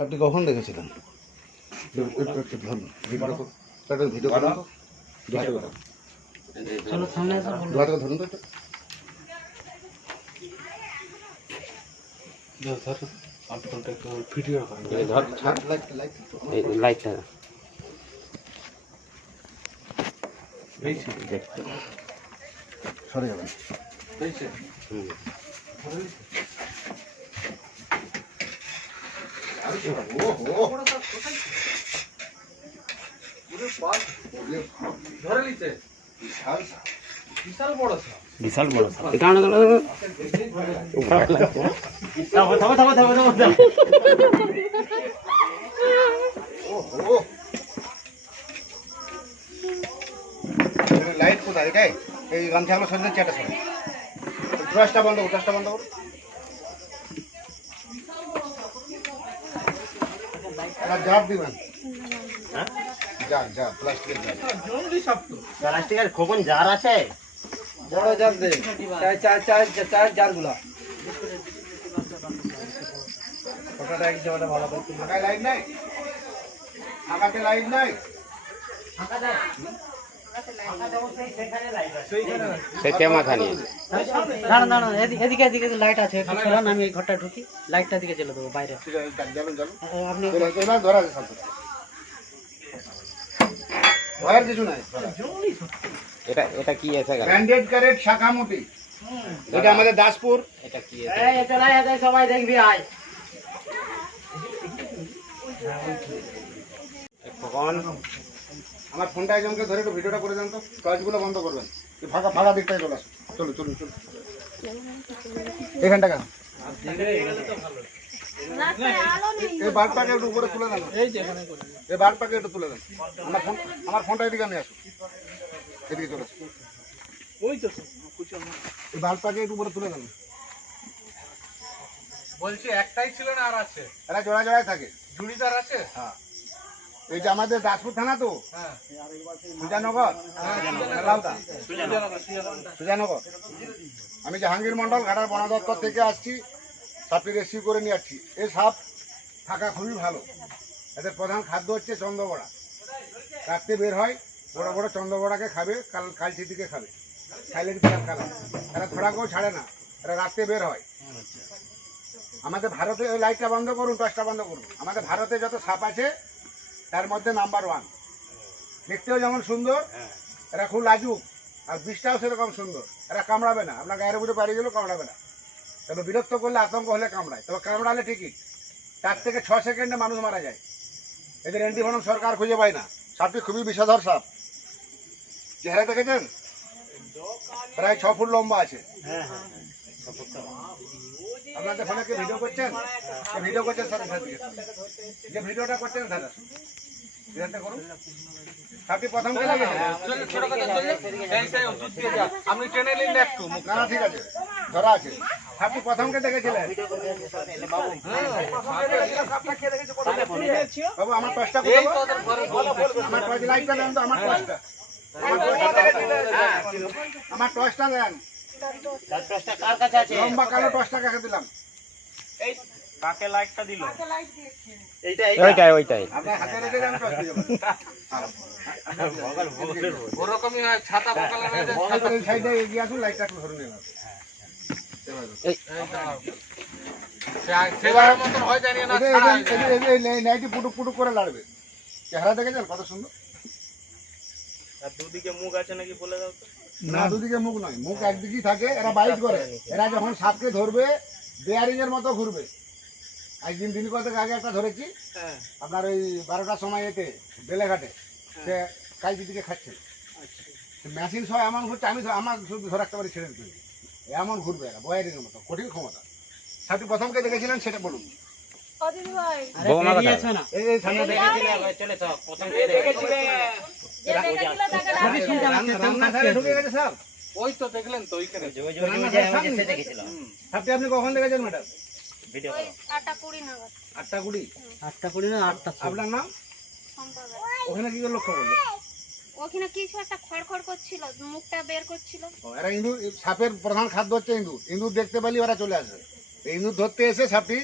সাপটি কখন দেখেছিলেন? ধরুন। ভিডিও করুন। তো। ধরুন। তো লাইটটা সরে যাবেন। হুম। ধরে নিচ্ছে বিশাল বড় সাপ বিশাল বড় সাপ। থামো। ওহো। এখানে লাইট কোথায় এটাই এই গামছাগুলো সরিয়ে চেটা সরে ট্রাসটা বন্ধ করো বন্ধ করো আর জার দিবেন। হ্যাঁ? জার জার প্লাস্টিকের জার জলদি সাপ তো। প্লাস্টিকের খোকন জার আছে? বড় জাল দে। চার চার চার চার জালগুলা ওটা এক জায়গাটা ভালো করে লাইট নাই? ফাঁকাতে লাইট নাই? সে তেমাথা নিয়ে দাঁড়ান দাঁড়ান এদিকে এদিকে এদিকে লাইট আছে একটু সরান আমি এই ঘরটা ঢুকি লাইটটা দিকে জ্বেলে দেবো বাইরে। আপনি এবার এবার ধরা ভয়ের কিছু নাই। এটা এটা কি আছে ব্র্যান্ডেড কারেট শাখামুটি এটা আমাদের দাসপুর। এটা কি এটা সবাই দেখবি আয়। কখন আমার ফোনটা একজনকে ধরে একটু ভিডিওটা করে দেন তো। টর্চগুলো বন্ধ করবেন। ফাঁকা ফাঁকা দিকটায় চলে আসুন চলো চলুন চলুন। এখানটা কেন এই বাল্বটাকে একটু উপরে তুলে দেন। এই একটু তুলে দেন। আমার ফোন আমার ফোনটা এদিকে নিয়ে আসুন। এদিকে চলে আসুন। ওই তো এই বাল্বটাকে একটু উপরে তুলে দেন। বলছি একটাই ছিল না আর আছে? এরা জোড়া জোড়ায় থাকে। জুড়িদার আছে? হ্যাঁ। এই যে আমাদের দাসপুর থানা তো? হ্যাঁ। সুজানগর সুজানগর, সুজানগর। সুজানগর আমি জাহাঙ্গীর মন্ডল ঘাটার বন দপ্তর থেকে আসছি সাপটি রেসিভ করে নিয়ে আসছি। এই সাপ থাকা খুবই ভালো। এদের প্রধান খাদ্য হচ্ছে চন্দ্রবড়া। রাত্রে বের হয় বড় বড় চন্দ্রবড়াকে খাবে কাল কালচি দিকে খাবে সাইলেন্ট কালার এরা থোড়াকেও ছাড়ে না। এরা রাত্রে বের হয়। আমাদের ভারতে ওই লাইটটা বন্ধ করুন টর্চটা বন্ধ করুন। আমাদের ভারতে যত সাপ আছে তার মধ্যে নাম্বার ওয়ান দেখতেও যেমন সুন্দর এরা খুব লাজুক আর বিষটাও সেরকম সুন্দর। এরা কামড়াবে না আপনার গায়ের উপরে বাড়ি গেলেও কামড়াবে না। তবে বিরক্ত করলে আতঙ্ক হলে কামড়ায় তবে কামড়ালে ঠিকই। চার থেকে ছ সেকেন্ডে মানুষ মারা যায়। এদের অ্যান্টিভনম সরকার খুঁজে পায় না। সাপটি খুবই বিষধর সাপ? চেহারা দেখেছেন? প্রায় ছ ফুট লম্বা আছে। আপনাদের ফোনে কে ভিডিও করছেন? ভিডিও করছেন স্যার স্যার যে ভিডিওটা করছেন স্যার? ভিডিওটা করুন। সাপটি প্রথম কে লেগেছে ছোট কথা চলে এই, সেই ওষুধ দিয়ে যা। আপনি টেনে নিন না একটু না না ঠিক আছে। ধরা আছে। আপনি প্রথমকে দেখেছিলেন? বাবু আমার টর্চটা এই তো। আমার টর্চ লাইটটা দেন তো আমার টর্চটা আমার টর্চটা দেন কার কাছে আছে? লম্বা কালো টর্চটা কাকে দিলাম। কাকে লাইটটা দিল? এইটা ওইটাই ওইটাই। আপনার হাতে রেখে দেন টর্চ দিয়ে ওরকমই হয়, ছাতা পকালে ছাতা- সাইডে এগিয়ে আসুন লাইটটা একটু ধরে নিন এই দাঁড়াও। সে- সেবারের মতন হয় জানি না, এদের- ছাড়া এদের- এদের- এদের এই নাইটি পুটুক পুটুক করে লাড়বে। চেহারা দেখেছেন? কত সুন্দর। আর দুদিকে মুখ আছে নাকি বলে দাও তো। না। দুদিকে মুখ নয় মুখ একদিকেই থাকে এরা বাইট করে। এরা যখন সাপকে ধরবে বেয়ারিং এর মতো ঘুরবে। একদিন দিন কতক আগে একটা ধরেছি হ্যাঁ। আপনার ওই বারোটার সময় এতে বেলেঘাটে সে কালকি দিকে খাচ্ছে। মেশিন সব এমন ঘুরছে আমি আমার শুধু ধরে একটা ছেড়ে দিতে। এমন ঘুরবে এরা বয়ারিং এর মতো কঠিন ক্ষমতা। সাপটি প্রথমকে দেখেছিলেন সেটা বলুন। বৌমা কোথায়? বেরিয়েছে না। এই এই সামনে দেখে। চলে তো প্রথম যে দেখেছিল তাকে আমি ডাকা শুনতে রান্না- রান্না ঘরে ঢুকে গেছে সাপ ওই তো দেখলেন তো ওইখানে। আপনি কখন দেখেছেন ম্যাডাম? আটটা কুড়ি আটটা কুড়ি? না আটটা আপনার নাম? ওখানে কি লক্ষ্য করল? ওখানে কিছু একটা খড়খড় করছিল মুখটা বের করছিল। এরা ইঁদুর সাপের প্রধান খাদ্য হচ্ছে ইঁদুর। ইঁদুর দেখতে পেলে ওরা চলে আসবে। ইঁদুর ধরতে এসে সাপটি